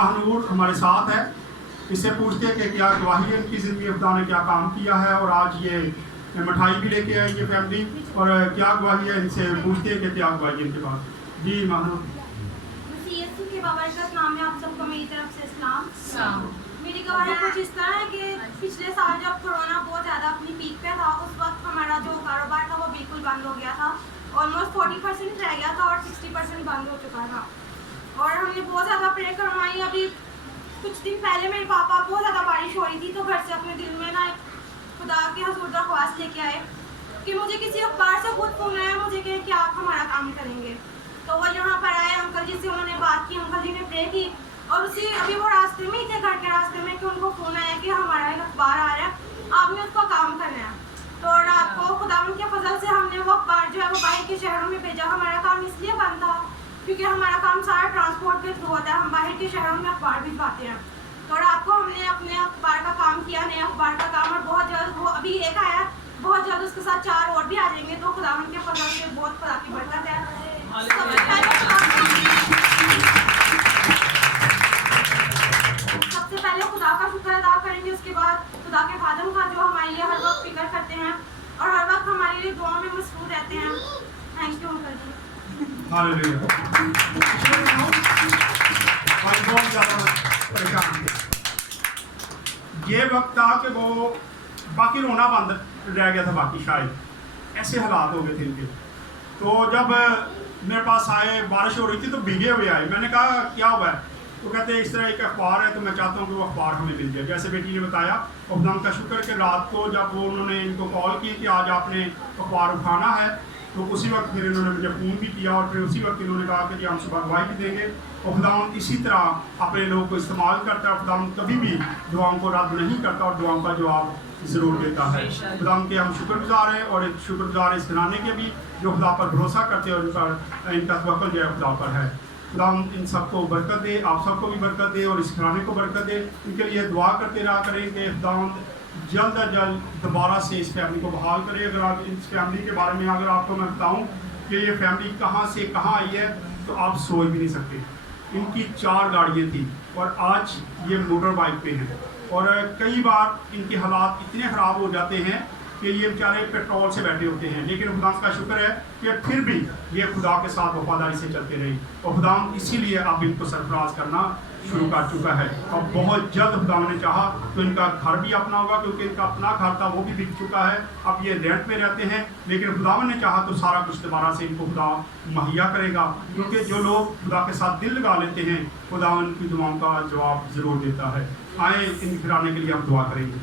महानूर हमारे साथ है। इससे पूछते हैं कि क्या गवाही है इनकी ज़िंदगी, खुदा ने क्या काम किया है, और आज ये मिठाई भी लेके आई ये फैमिली, और क्या गवाही है इनसे पूछते हैं कि क्या गवाही है इनके पास। जी महानूर। यीशु के बाबरकत नाम में आप सबको मेरी तरफ से सलाम। मेरी गवाही कुछ इस तरह है कि पिछले साल जब कोरोना बहुत ज़्यादा अपनी पीक पे था, उस वक्त हमारा जो कारोबार था वो बिल्कुल बंद हो गया था। ऑलमोस्ट 40% रह गया था और 60% बंद हो चुका था, और हमने बहुत ज़्यादा प्रे करवाई। अभी कुछ दिन पहले मेरे पापा बहुत ज़्यादा बारिश हो रही थी, तो घर से अपने दिल में ना खुदा की हजूर दरख्वास्त लेके आए कि मुझे किसी अखबार से खुद फोन आया मुझे कि आप हमारा काम करेंगे। तो वो यहाँ पर आए, अंकल जी से उन्होंने बात की, अंकल जी ने प्रे की, और उसी अभी वो रास्ते में ही थे, घर के रास्ते में, कि उनको फ़ोन आया कि हमारा एक अखबार आ रहा है, आपने उसका काम करना है। तो रात को खुदावंद के फजल से हमने वो अखबार जो है वो बाहर के शहरों में भेजा। हमारा काम इसलिए बंद था क्योंकि हमारा काम सारा ट्रांसपोर्ट के थ्रू होता है, हम बाहर के शहरों में अखबार भिजवाते हैं। तो रात को हमने अपने अखबार का काम किया, नए अखबार का काम, और बहुत जल्द वो अभी एक आया, बहुत जल्द उसके साथ 4 और भी आ जाएंगे। तो खुदावंद के फजल से बहुत खुदा की बरकत है। सबसे पहले खुदा का शुक्र अदा करेंगे, उसके बाद खुदा के खादम का जो हमारे लिए हर वक्त फिक्र करते हैं और हर वक्त हमारे लिए दुआ में मसरूफ रहते हैं। Thank you uncle ji. Hallelujah. बहुत ज़्यादा परेशान थे। ये वक्त था कि वो बाकी रोना बंद रह गया था, बाकी शायद ऐसे हालात हो गए थे इनके। तो जब मेरे पास आए, बारिश हो रही थी तो भीगे हुए आए, मैंने कहा क्या हुआ है? तो कहते हैं इस तरह एक अखबार है, तो मैं चाहता हूँ कि वो अखबार हमें मिल जाए। जैसे बेटी ने बताया, खुदा का शुक्र कि रात को जब वो उन्होंने इनको कॉल की कि आज आपने अखबार उठाना है, तो उसी वक्त फिर इन्होंने मुझे फ़ोन भी किया, और फिर उसी वक्त इन्होंने कहा कि जी हम सुबह गवाही भी देंगे। और खुदावंद इसी तरह अपने लोगों को इस्तेमाल करता है। खुदावंद कभी भी दुआओं को रद्द नहीं करता और दुआओं का जवाब ज़रूर देता है। खुदावंद के हम शुक्रगुजार हैं, और एक शुक्रगुजार इस घराने के भी जो खुदा पर भरोसा करते हैं, और इनका तवक्कुल जो है खुदा पर है। खुदावंद इन सबको बरकत दे, आप सबको भी बरकत दे, और इस घराने को बरकत दे। इनके लिए दुआ करते रहा करें कि खुदावंद जल्द अज जल्द दोबारा से इस फैमिली को बहाल करें। अगर आप इस फैमिली के बारे में अगर आपको मैं बताऊं कि ये फैमिली कहाँ से कहाँ आई है, तो आप सोच भी नहीं सकते। इनकी 4 गाड़ियाँ थी, और आज ये मोटर बाइक पे हैं, और कई बार इनके हालात इतने ख़राब हो जाते हैं कि ये बेचारे पेट्रोल से बैठे होते हैं, लेकिन खुदा का शुक्र है कि फिर भी ये खुदा के साथ वफादारी से चलते रहे, और खुदा इसीलिए अब इनको सरफराज करना शुरू कर चुका है। और बहुत जल्द खुदा ने चाहा तो इनका घर भी अपना होगा, क्योंकि इनका अपना घर था वो भी बिक चुका है, अब ये रेंट पे रहते हैं। लेकिन खुदा ने चाहा तो सारा कुछ दोबारा से इनको खुदा मुहैया करेगा, क्योंकि जो लोग खुदा के साथ दिल लगा लेते हैं, खुदा उनकी दुआओं का जवाब ज़रूर देता है। आए इन घराने के लिए हम दुआ करेंगे।